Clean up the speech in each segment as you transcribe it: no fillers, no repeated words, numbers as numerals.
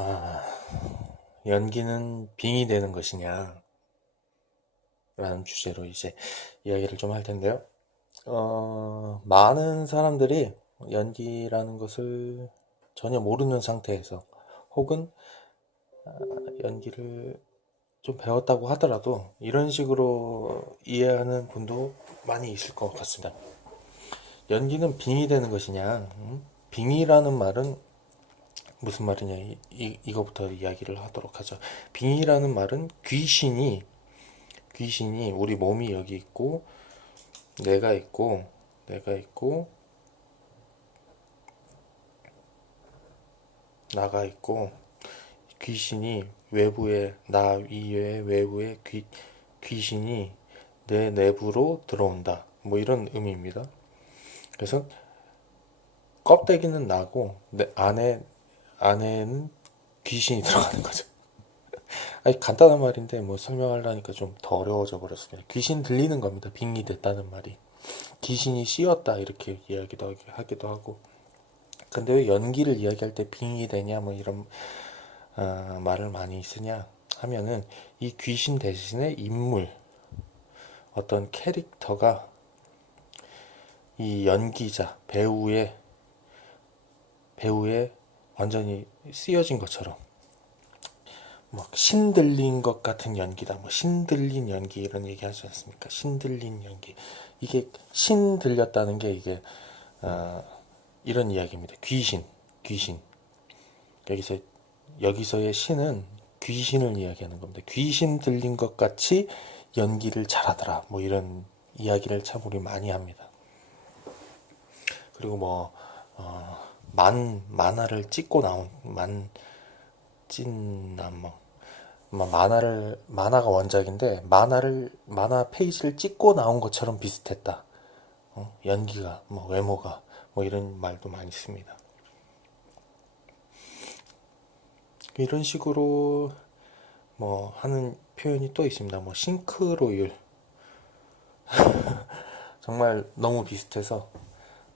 아, 연기는 빙이 되는 것이냐? 라는 주제로 이제 이야기를 좀 할 텐데요. 많은 사람들이 연기라는 것을 전혀 모르는 상태에서 혹은 연기를 좀 배웠다고 하더라도 이런 식으로 이해하는 분도 많이 있을 것 같습니다. 연기는 빙이 되는 것이냐? 빙이라는 말은 무슨 말이냐? 이거부터 이야기를 하도록 하죠. 빙이라는 말은 귀신이 우리 몸이 여기 있고 내가 있고 내가 있고 나가 있고 귀신이 외부에 나 이외에 외부에 귀신이 내 내부로 들어온다. 뭐 이런 의미입니다. 그래서 껍데기는 나고 내 안에는 귀신이 들어가는 거죠. 아니 간단한 말인데 뭐 설명하려니까 좀 더 어려워져 버렸습니다. 귀신 들리는 겁니다. 빙이 됐다는 말이. 귀신이 씌었다 이렇게 이야기도 하기도 하고. 근데 왜 연기를 이야기할 때 빙이 되냐 뭐 이런 말을 많이 쓰냐 하면은 이 귀신 대신에 인물 어떤 캐릭터가 이 연기자 배우의 완전히 쓰여진 것처럼 막 신들린 것 같은 연기다 뭐 신들린 연기 이런 얘기 하지 않습니까? 신들린 연기 이게 신 들렸다는 게 이게 어, 이런 이야기입니다. 귀신 여기서 여기서의 신은 귀신을 이야기하는 겁니다. 귀신 들린 것 같이 연기를 잘하더라. 뭐 이런 이야기를 참 우리 많이 합니다. 그리고 뭐 만화를 찍고 나온 만찐남뭐 만화가 원작인데 만화 페이지를 찍고 나온 것처럼 비슷했다. 연기가 뭐 외모가 뭐 이런 말도 많이 씁니다. 이런 식으로 뭐 하는 표현이 또 있습니다. 뭐 싱크로율 정말 너무 비슷해서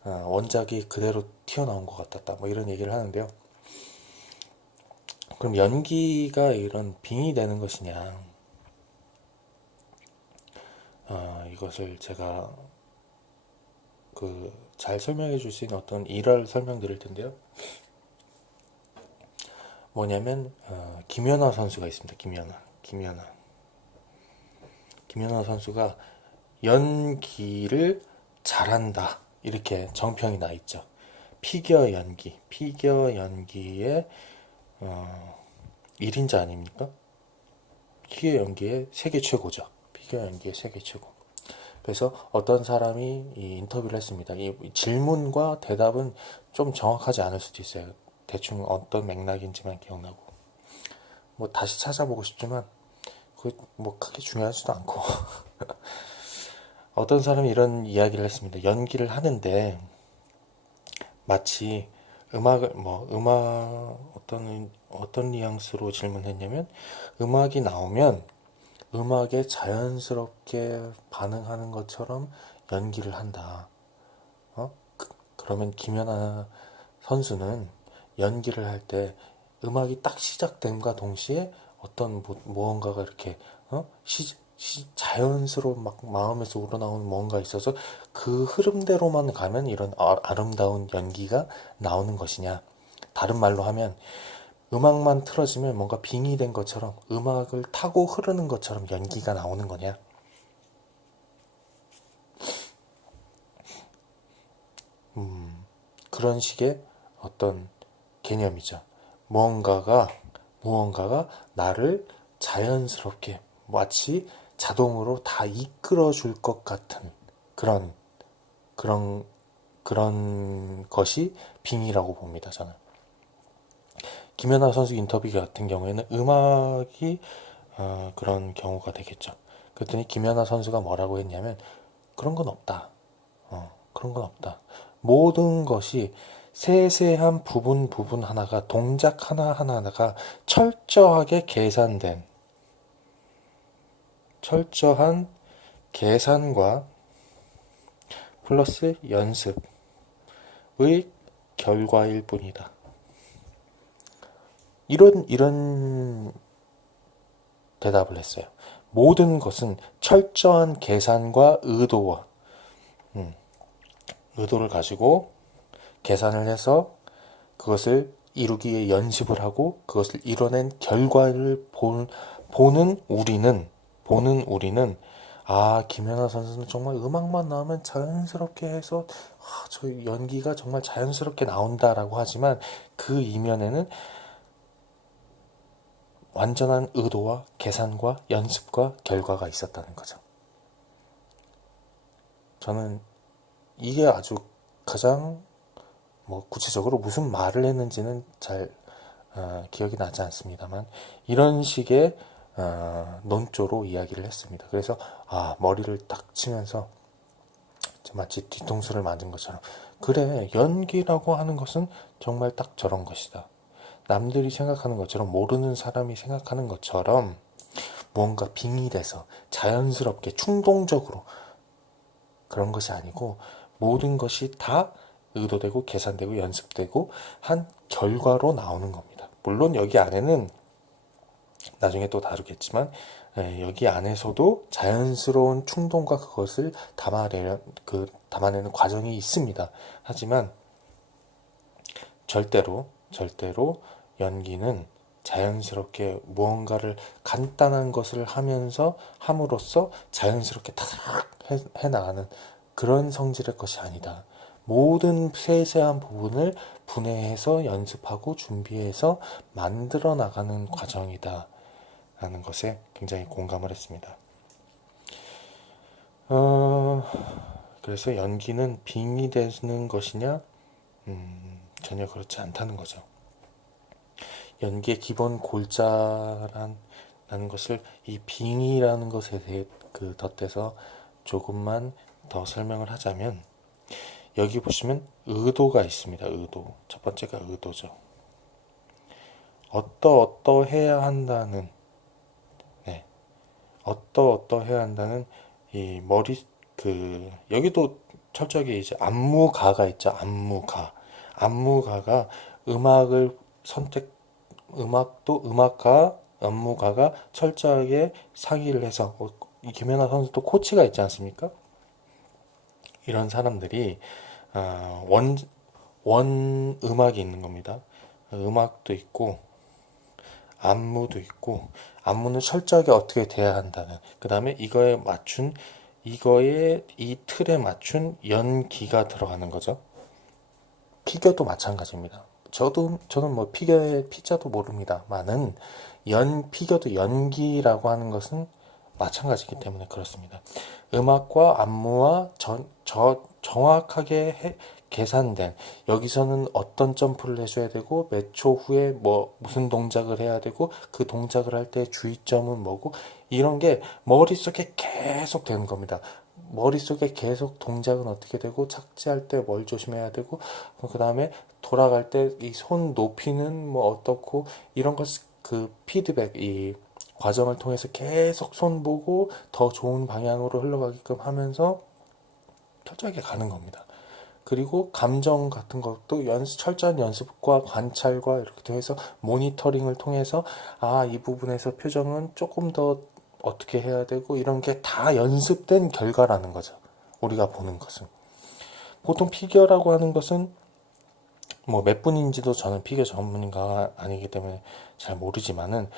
원작이 그대로 튀어나온 것 같았다. 뭐 이런 얘기를 하는데요. 그럼 연기가 이런 빙이 되는 것이냐? 이것을 제가 그 잘 설명해 줄 수 있는 어떤 일화를 설명드릴 텐데요. 뭐냐면 김연아 선수가 있습니다. 김연아 선수가 연기를 잘한다 이렇게 정평이 나 있죠. 피겨 연기의 1인자 아닙니까? 피겨 연기의 세계 최고죠. 피겨 연기의 세계 최고. 그래서 어떤 사람이 이 인터뷰를 했습니다. 이 질문과 대답은 좀 정확하지 않을 수도 있어요. 대충 어떤 맥락인지만 기억나고. 뭐 다시 찾아보고 싶지만 그 뭐 크게 중요하지도 않고. 어떤 사람이 이런 이야기를 했습니다. 연기를 하는데 마치 음악 어떤 뉘앙스로 질문했냐면 음악이 나오면 음악에 자연스럽게 반응하는 것처럼 연기를 한다. 그러면 김연아 선수는 연기를 할 때 음악이 딱 시작됨과 동시에 어떤 무언가가 이렇게 자연스러운 막 마음에서 우러나오는 뭔가 있어서 그 흐름대로만 가면 이런 아름다운 연기가 나오는 것이냐. 다른 말로 하면 음악만 틀어지면 뭔가 빙의된 것처럼 음악을 타고 흐르는 것처럼 연기가 나오는 거냐. 그런 식의 어떤 개념이죠. 무언가가 나를 자연스럽게 마치 자동으로 다 이끌어 줄 것 같은 그런 그런 그런 것이 빙이라고 봅니다. 저는 김연아 선수 인터뷰 같은 경우에는 음악이 그런 경우가 되겠죠. 그랬더니 김연아 선수가 뭐라고 했냐면 그런 건 없다. 그런 건 없다. 모든 것이 세세한 부분 하나가 동작 하나하나가 철저하게 계산된 철저한 계산과 플러스 연습의 결과일 뿐이다. 이런 대답을 했어요. 모든 것은 철저한 계산과 의도를 가지고 계산을 해서 그것을 이루기 위해 연습을 하고 그것을 이뤄낸 결과를 보는 우리는 김연아 선수는 정말 음악만 나오면 자연스럽게 해서 저 연기가 정말 자연스럽게 나온다라고 하지만 그 이면에는 완전한 의도와 계산과 연습과 결과가 있었다는 거죠. 저는 이게 아주 가장 구체적으로 무슨 말을 했는지는 잘 기억이 나지 않습니다만 이런 식의 논조로 이야기를 했습니다. 그래서 머리를 딱 치면서 마치 뒤통수를 맞은 것처럼 그래, 연기라고 하는 것은 정말 딱 저런 것이다. 남들이 생각하는 것처럼, 모르는 사람이 생각하는 것처럼 무언가 빙의돼서 자연스럽게 충동적으로 그런 것이 아니고 모든 것이 다 의도되고 계산되고 연습되고 한 결과로 나오는 겁니다. 물론 여기 안에는 나중에 또 다루겠지만 여기 안에서도 자연스러운 충동과 그것을 담아내는 과정이 있습니다. 하지만 절대로 연기는 자연스럽게 무언가를 간단한 것을 함으로써 자연스럽게 탁 해나가는 그런 성질의 것이 아니다. 모든 세세한 부분을 분해해서 연습하고 준비해서 만들어 나가는 과정이다 라는 것에 굉장히 공감을 했습니다. 그래서 연기는 빙의되는 것이냐? 전혀 그렇지 않다는 거죠. 연기의 기본 골자라는 것을 이 빙의라는 것에 대해 덧대서 조금만 더 설명을 하자면 여기 보시면 의도가 있습니다. 의도. 첫 번째가 의도죠. 어떠해야 한다는 이 여기도 철저하게 이제 안무가가 있죠. 안무가가 음악가, 안무가가 철저하게 상의를 해서 김연아 선수도 코치가 있지 않습니까? 이런 사람들이 원 음악이 있는 겁니다. 음악도 있고 안무도 있고 안무는 철저하게 어떻게 돼야 한다는 그 다음에 이거에 이 틀에 맞춘 연기가 들어가는 거죠. 피겨도 마찬가지입니다. 저는 피겨의 피자도 모릅니다만은 피겨도 연기라고 하는 것은 마찬가지이기 때문에 그렇습니다. 음악과 안무와 정확하게 계산된 여기서는 어떤 점프를 해줘야 되고 몇 초 후에 무슨 동작을 해야 되고 그 동작을 할 때 주의점은 뭐고 이런 게 머릿속에 계속 되는 겁니다. 머릿속에 계속 동작은 어떻게 되고 착지할 때 뭘 조심해야 되고 그 다음에 돌아갈 때 이 손 높이는 어떻고 이런 것 피드백 이 과정을 통해서 계속 손 보고 더 좋은 방향으로 흘러가게끔 하면서 철저하게 가는 겁니다. 그리고 감정 같은 것도 철저한 연습과 관찰과 이렇게 해서 모니터링을 통해서 이 부분에서 표정은 조금 더 어떻게 해야 되고 이런 게 다 연습된 결과라는 거죠. 우리가 보는 것은. 보통 피겨라고 하는 것은 몇 분인지도 저는 피겨 전문가가 아니기 때문에 잘 모르지만은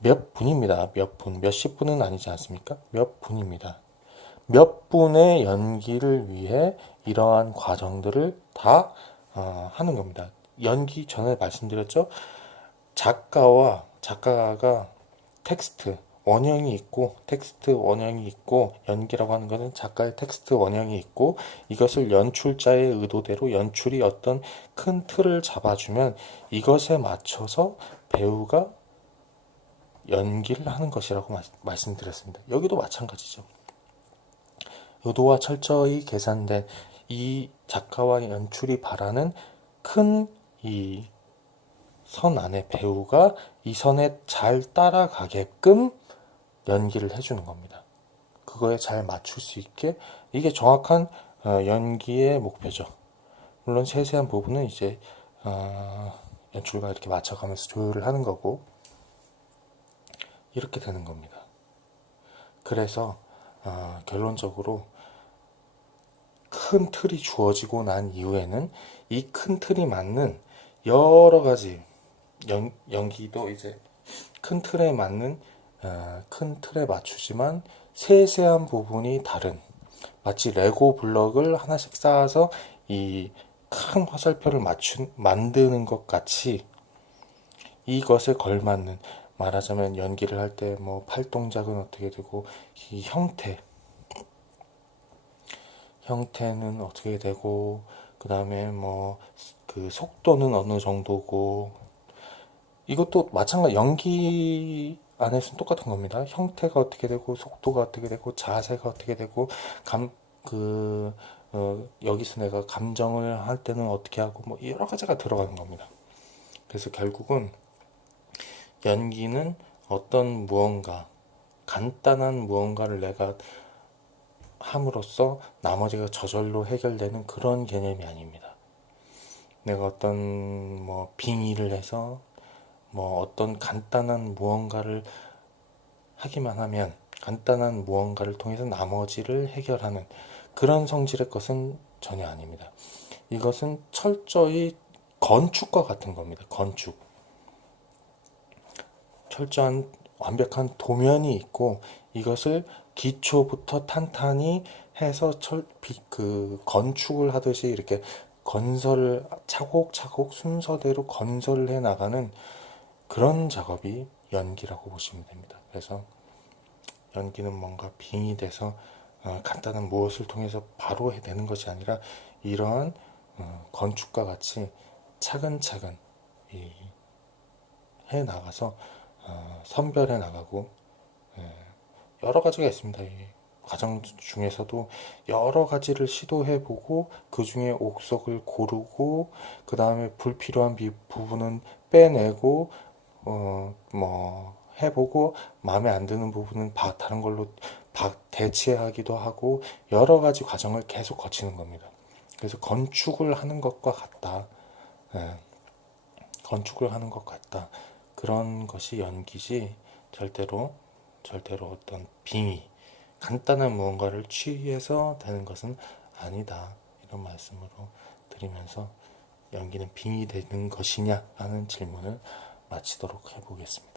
몇 분입니다. 몇 분. 몇십 분은 아니지 않습니까? 몇 분입니다. 몇 분의 연기를 위해 이러한 과정들을 다 하는 겁니다. 연기 전에 말씀드렸죠? 작가가 텍스트 원형이 있고 연기라고 하는 것은 작가의 텍스트 원형이 있고 이것을 연출자의 의도대로 연출이 어떤 큰 틀을 잡아주면 이것에 맞춰서 배우가 연기를 하는 것이라고 말씀드렸습니다. 여기도 마찬가지죠. 의도와 철저히 계산된 이 작가와 연출이 바라는 큰 이 선 안에 배우가 이 선에 잘 따라가게끔 연기를 해주는 겁니다. 그거에 잘 맞출 수 있게 이게 정확한 연기의 목표죠. 물론 세세한 부분은 이제 연출과 이렇게 맞춰가면서 조율을 하는 거고, 이렇게 되는 겁니다. 그래서 결론적으로 큰 틀이 주어지고 난 이후에는 이 큰 틀이 맞는 여러 가지 연기도 이제 큰 틀에 맞는 큰 틀에 맞추지만 세세한 부분이 다른, 마치 레고 블럭을 하나씩 쌓아서 이 큰 화살표를 만드는 것 같이 이것에 걸맞는, 말하자면 연기를 할 때 뭐 팔 동작은 어떻게 되고 이 형태는 어떻게 되고, 그 다음에 뭐 그 속도는 어느 정도고, 이것도 마찬가지, 연기 안에서는 똑같은 겁니다. 형태가 어떻게 되고 속도가 어떻게 되고 자세가 어떻게 되고 그 여기서 내가 감정을 할 때는 어떻게 하고 뭐 여러 가지가 들어가는 겁니다. 그래서 결국은 연기는 어떤 무언가, 간단한 무언가를 내가 함으로써 나머지가 저절로 해결되는 그런 개념이 아닙니다. 내가 어떤 뭐 빙의를 해서 뭐 어떤 간단한 무언가를 하기만 하면, 간단한 무언가를 통해서 나머지를 해결하는 그런 성질의 것은 전혀 아닙니다. 이것은 철저히 건축과 같은 겁니다. 건축. 철저한 완벽한 도면이 있고, 이것을 기초부터 탄탄히 해서 건축을 하듯이 이렇게 건설을 차곡차곡 순서대로 건설을 해 나가는 그런 작업이 연기라고 보시면 됩니다. 그래서 연기는 뭔가 빙의돼서 간단한 무엇을 통해서 바로 해내는 것이 아니라 이러한 건축과 같이 차근차근 해 나가서 선별해 나가고, 여러 가지가 있습니다. 이 과정 중에서도 여러 가지를 시도해 보고 그 중에 옥석을 고르고 그 다음에 불필요한 부분은 빼내고 뭐 해보고 마음에 안 드는 부분은 다른 걸로 대체하기도 하고 여러 가지 과정을 계속 거치는 겁니다. 그래서 건축을 하는 것과 같다. 예, 건축을 하는 것 같다. 그런 것이 연기지 절대로 어떤 빙의, 간단한 무언가를 취해서 되는 것은 아니다. 이런 말씀으로 드리면서 연기는 빙의되는 것이냐? 라는 질문을 마치도록 해보겠습니다.